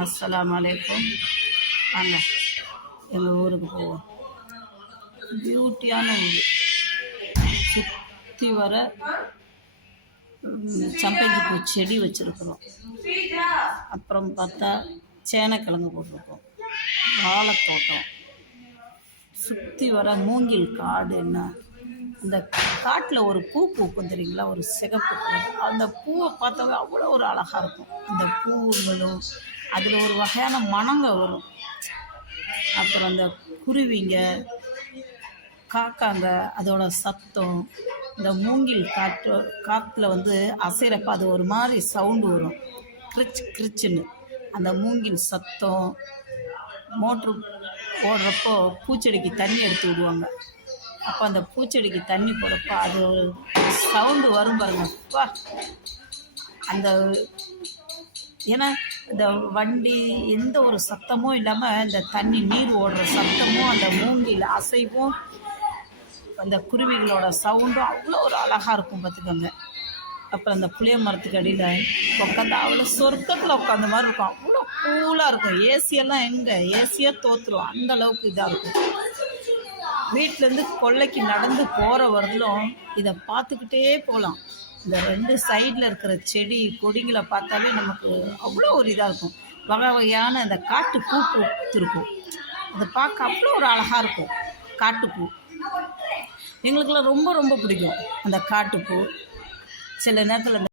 அஸ்ஸலாமு அலைக்கும். வாங்க எங்கள் ஊருக்கு போவோம். பியூட்டியான ஊர். சுற்றி வர சம்பங்கி பூ செடி வச்சுருக்குறோம். அப்புறம் பார்த்தா சேனக்கிழங்கு போட்டிருக்கோம், வாழைத்தோட்டம், சுற்றி வர மூங்கில் காடு. என்ன அந்த காட்டில் ஒரு பூ பூக்கும் தெரியுங்களா, ஒரு சிகப்பு கலர். அந்த பூவை பார்த்தாவே அவ்வளோ ஒரு அழகாக இருக்கும். அந்த பூங்களும் அதில் ஒரு வகையான மணங்க வரும். அப்புறம் அந்த குருவிங்க, காக்காங்க, அதோட சத்தம், இந்த மூங்கில் காற்றுல அசைறப்ப அது ஒரு மாதிரி சவுண்டு வரும், கிரிச் கிரிச்சுன்னு. அந்த மூங்கில் சத்தம், மோட்ரு ஓடுறப்போ பூச்செடிக்கு தண்ணி எடுத்து விடுவாங்க. அப்போ அந்த பூச்செடிக்கு தண்ணி போடுறப்போ அது ஒரு சவுண்டு வரும் பாருங்கப்பா. அந்த ஏன்னா இந்த வண்டி எந்த ஒரு சத்தமும் இல்லாமல் இந்த தண்ணி நீர் ஓடுற சத்தமும் அந்த மூங்கில் அசைவும் அந்த குருவிகளோட சவுண்டும் அவ்வளோ ஒரு அழகாக இருக்கும் பார்த்துக்கோங்க. அப்புறம் அந்த புளிய மரத்துக்கு அடியில் உட்காந்து அவ்வளோ சொர்க்கத்தில் உட்காந்த மாதிரி இருக்கும். அவ்வளோ கூலாக இருக்கும். ஏசியெல்லாம் எங்கே, ஏசியாக தோற்றுரும், அந்த அளவுக்கு இதாக இருக்கும். வீட்டிலேருந்து கொல்லைக்கு நடந்து போகிற வரலும் இதை பார்த்துக்கிட்டே போகலாம். இந்த ரெண்டு சைடில் இருக்கிற செடி கொடிங்களை பார்த்தாலே நமக்கு அவ்வளோ ஒரு இதாக இருக்கும். வகை வகையான இந்த காட்டு பூ பூத்திருக்கும். அதை பார்க்க அவ்வளோ ஒரு அழகாக இருக்கும். காட்டுப்பூ எங்களுக்கெல்லாம் ரொம்ப ரொம்ப பிடிக்கும். அந்த காட்டுப்பூ சில நேரத்தில்